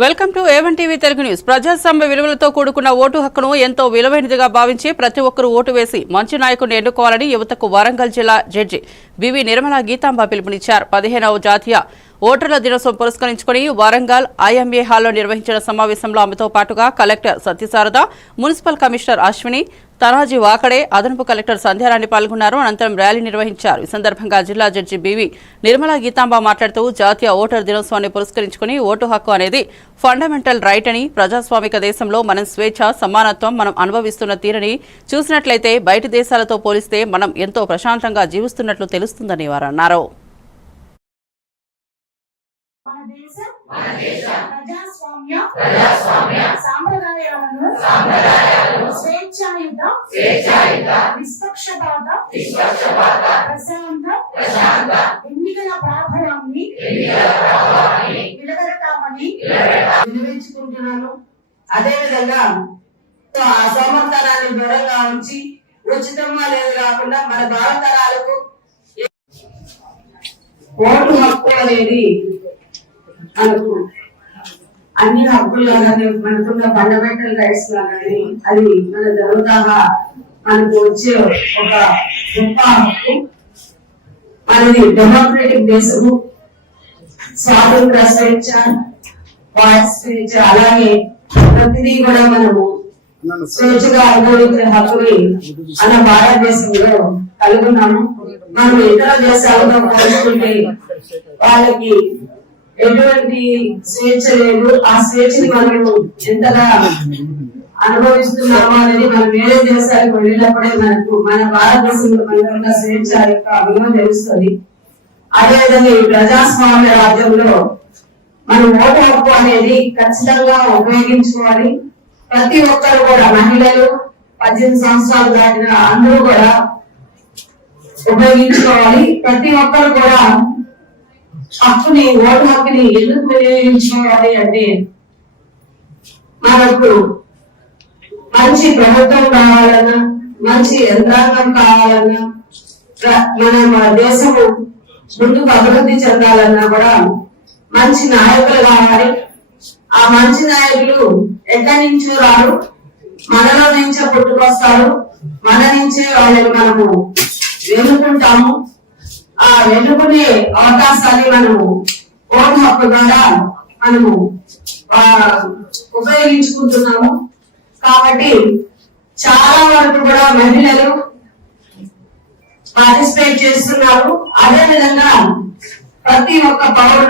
Welcome to A1 TV Telugu news. ప్రజాస్వామ్య విలువలతో కూడుకున్న ఓటు హక్కును ఎంతో విలువైనదిగా భావించి ప్రతి ఒక్కరూ ఓటు వేసి మంచి నాయకుడిని ఎన్నుకోవాలని యువతకు వరంగల్ జిల్లా జడ్జి బివి నిర్మలా గీతాంబ పిలుపునిచ్చారు. 15వ జాతీయ ఓటర్ల దినోత్సవం పురస్కరించుకుని వరంగల్ IMA హాల్లో నిర్వహించిన సమావేశంలో ఆమెతో పాటుగా collector Satyasharada, municipal commissioner Ashwini, Tanaji Wakade, అదనపు కలెక్టర్ సంధ్యారాణి పాల్గొన్నారు. అనంతరం ర్యాలీ నిర్వహించారు. ఈ సందర్భంగా జిల్లా జడ్జి బివి నిర్మలా గీతాంబ మాట్లాడుతూ జాతీయ ఓటర్ దినోత్సవాన్ని పురస్కరించుకుని ఓటు హక్కు అనేది ఫండమెంటల్ రైట్ అని, ప్రజాస్వామిక దేశంలో మనం స్వేచ్ఛ, సమానత్వం మనం అనుభవిస్తున్న తీరని చూసినట్లయితే బయటి దేశాలతో పోలిస్తే మనం ఎంతో ప్రశాంతంగా జీవిస్తున్నట్లు తెలుస్తుందని వారు అన్నారు. అదే విధంగా సోమర్థనాన్ని దూరంగా ఉంచి ఉచితంగా లేదు కాకుండా మన భారతరాలకు ఓటు హక్కు అనేది మనకు అన్ని హక్కుల్లాగానే మనకున్న ఫండమెంటల్ రైట్స్ లాగానే అది మన జరుగుతాగా మనకు వచ్చే ఒక గొప్ప హక్కు. మనది డెమోక్రటిక్ దేశము, స్వాతంత్ర స్వేచ్ఛ, వాక్ స్వేచ్ఛ, అలాగే ప్రతిదీ కూడా మనము స్వేచ్ఛగా అనుభవించే హక్కుని మన భారతదేశంలో కలుగున్నాము. మనం ఇతర దేశాలతో పోల్చుకుంటే వాళ్ళకి ఎటువంటి స్వేచ్ఛ లేదు. ఆ స్వేచ్ఛని మనము ఎంతగా అనుభవిస్తున్నామో అనేది మనం వేరే దేశాలకు వెళ్ళినప్పుడే మనకు మన భారతదేశంలో మనకున్న స్వేచ్ఛ యొక్క విలువ తెలుస్తుంది. అదేవిధంగా ఈ ప్రజాస్వామ్య రాజ్యంలో మనం ఓటు హక్కు అనేది ఖచ్చితంగా ఉపయోగించుకోవాలి. ప్రతి ఒక్కరు కూడా, మహిళలు 18 సంవత్సరాలు దాటిన అందరూ కూడా ఉపయోగించుకోవాలి. ప్రతి ఒక్కరు కూడా హక్కుని, ఓటు హక్కుని ఎందుకు వినియోగించుకోవాలి అంటే మనకు మంచి ప్రభుత్వం కావాలన్నా, మంచి యంత్రాంగం కావాలన్నా, మన దేశము ముందుకు అభివృద్ధి చెందాలన్నా కూడా మంచి నాయకులు కావాలి. ఆ మంచి నాయకులు ఎక్కడి నుంచో రారు, మనలో నుంచే పుట్టుకొస్తారు. మన నుంచే వాళ్ళని మనము ఎన్నుకుంటాము. ఆ ఎన్నుకునే అవకాశాన్ని మనము ఓటు హక్కు ద్వారా మనము ఉపయోగించుకుంటున్నాము. కాబట్టి చాలా వరకు కూడా మహిళలు పార్టిసిపేట్ చేస్తున్నారు. అదే విధంగా ప్రతి ఒక్క పౌరుడు